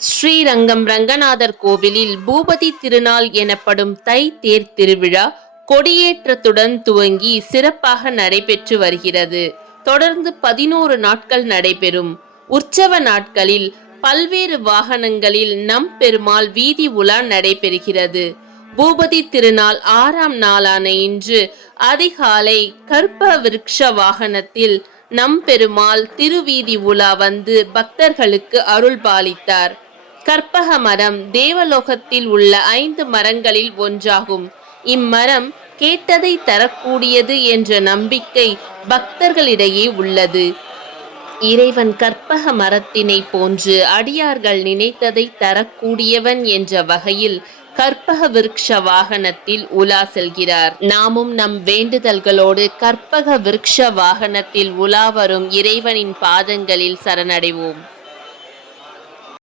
ஸ்ரீரங்கம் ரங்கநாதர் கோவிலில் பூபதி திருநாள் எனப்படும் தை தேர் திருவிழா கொடியேற்றத்துடன் துவங்கி சிறப்பாக நடைபெற்று வருகிறது. தொடர்ந்து 11 நாட்கள் நடைபெறும். உற்சவ நாட்களில் பல்வேறு வாகனங்களில் நம் பெருமாள் வீதி உலா நடைபெறுகிறது. பூபதி திருநாள் 6ஆம் நாளான இன்று அதிகாலை கற்ப விருட்ச வாகனத்தில் நம் பெருமாள் திருவீதி உலா வந்து பக்தர்களுக்கு அருள் பாலித்தார். கற்பக மரம் தேவலோகத்தில் உள்ள 5 மரங்களில் ஒன்றாகும். இம்மரம் கேட்டதை தரக்கூடியது என்ற நம்பிக்கை பக்தர்களிடையே உள்ளது. இறைவன் கற்பக மரத்தினை போன்று அடியார்கள் நினைத்ததை தரக்கூடியவன் என்ற வகையில் கற்பக விருட்ச வாகனத்தில் உலா செல்கிறார். நாமும் நம் வேண்டுதல்களோடு கற்பக விருட்ச வாகனத்தில் உலா வரும் இறைவனின் பாதங்களில் சரணடைவோம்.